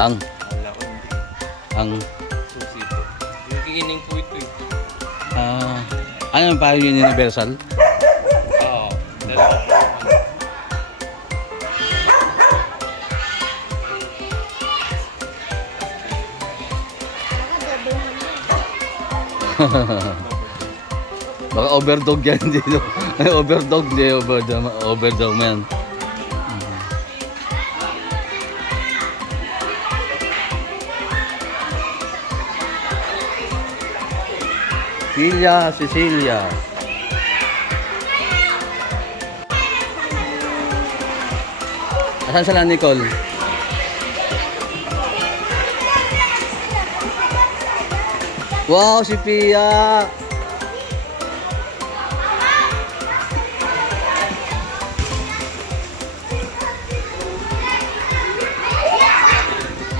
Ang, Wala ko hindi. ang, Susi po. Yung kikining po ito eh. ano yung parang yun universal? Oo. Dalawa po. Baka overdog yan dito. Overdog, di overdog mo yan. Cecilia. Asan sila Nicole? Wow, si Pia!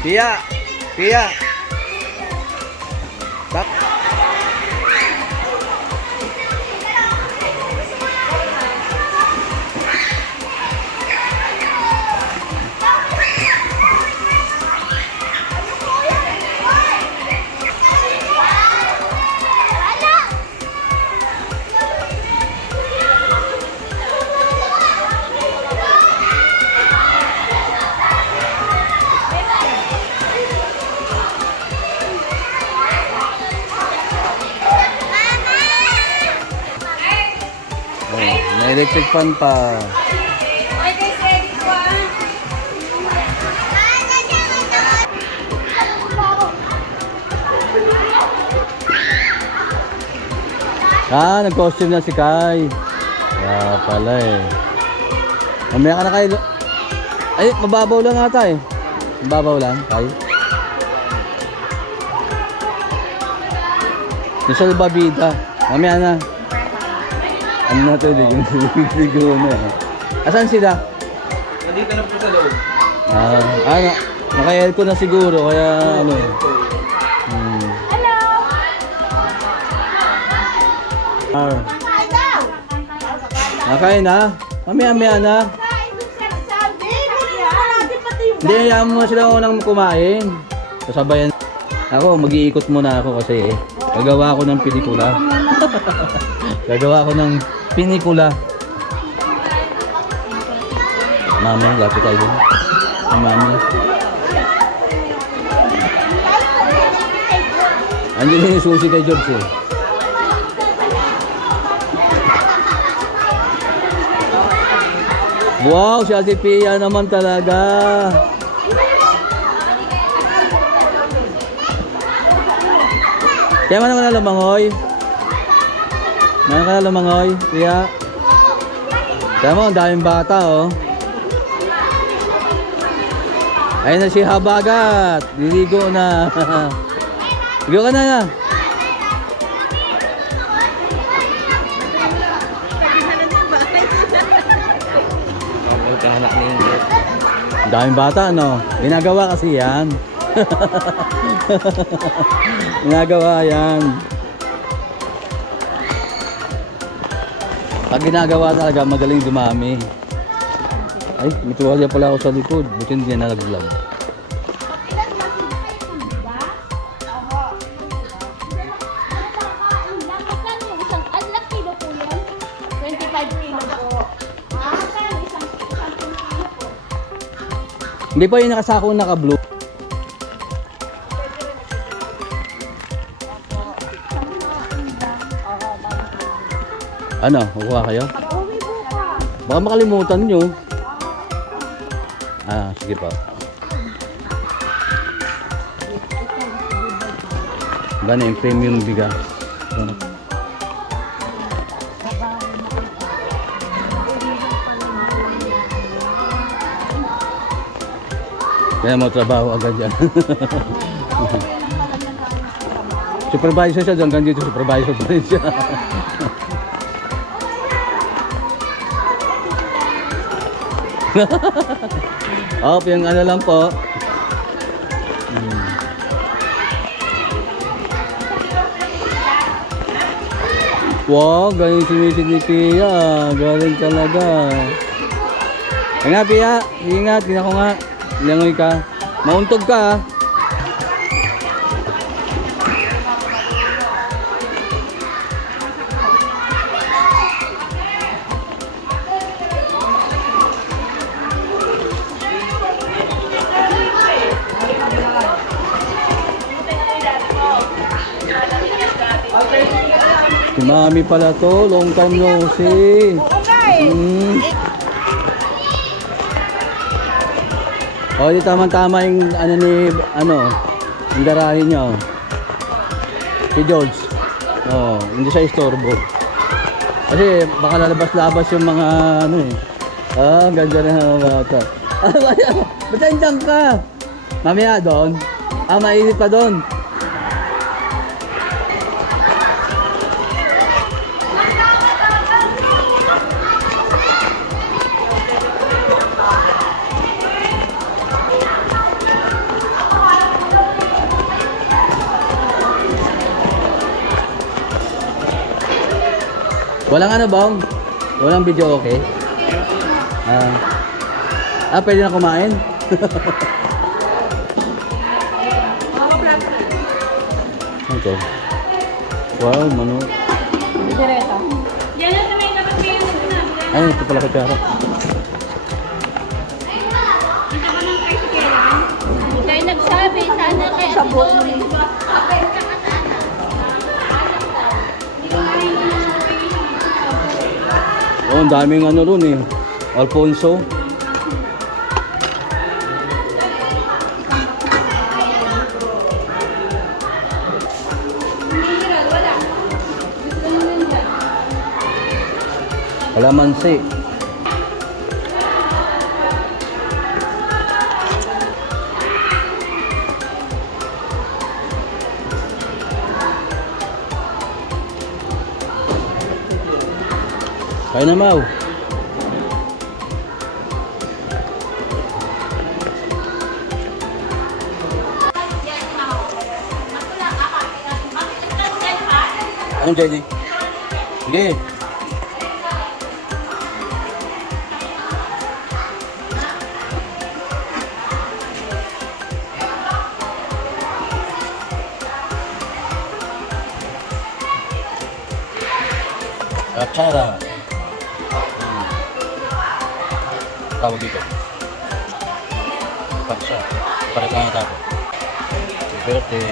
Pia! May electric fan pa. Nag-costume na si Kai. Kaya pala eh. Mamaya ka na kayo. Ay, mababaw lang ata eh. Mababaw lang, Kai. Michelle Babida. Mamaya na. Ano na ito? Ligo na eh. Asan sila? Nandito na po sa loob. Naka-aircon na siguro. Kaya ano. Nakain na? Mamaya na. Hindi, hayaan mo sila unang kumain. Sasabayan. Ako, mag-iikot muna ako kasi gagawa ako ng pelikula. Gagawa ako ng pelikula. Mami, lapit tayo dun. Mami. Andiyan yung susi kay George eh. Wow, si Ate Pia naman talaga. Kaya man ka na lumangoy. Man ka na lumangoy, Pia. Kaya mo, ang daming bata oh. Ayun na si Habagat. Diligo na. Ligo ka na. Magkahanak na yung jet. Daming bata, no? Ginagawa kasi yan. Ginagawa yan. Pag ginagawa talaga, magaling dumami. Ay, may tuwalya pala ako sa likod. Buti hindi na nag-vlog. Hindi pa yung nakasako naka-blue. Ano? Kukuha kayo? Baka makalimutan nyo. Sige pa. Ba na yung premium bigas? Kaya mo trabaho agad yan. Supervisor siya, hanggang dito supervisor pa rin siya. Yung ano lang po. Wow, galing sumisid ni Pia. Galing talaga. Kaya nga Pia, ingat, tingnan ko nga. Langoy ka. Mauntog ka ha. Si Mami pala to, long time no see. Oo nga eh. O, di tama-tama yung ano ni, yung garahe niya. Oh. Si George. Oh, hindi siya istorbo. Kasi baka lalabas-labas yung mga ano eh. Ah, ganda na mga bata. Ba't andyan ka? Mamaya doon? Ah, mainit pa doon. Walang ano bang? Walang video okay? Pwede na kumain? Okay. Wow, manok. Direto. Yan na sa may kapatid na. Ay, ito pala kutsara. Kita ko ng tricycle. Kaya nagsabi, sana kaya Sa buhok mo. Oh, ang daming ano ron eh. Alfonso. Kalamansi. Kaya na mau. Anong Jenny? Sige. Atsara. Tawag dito. Paksa. Palit lang yung tapo. Birthday.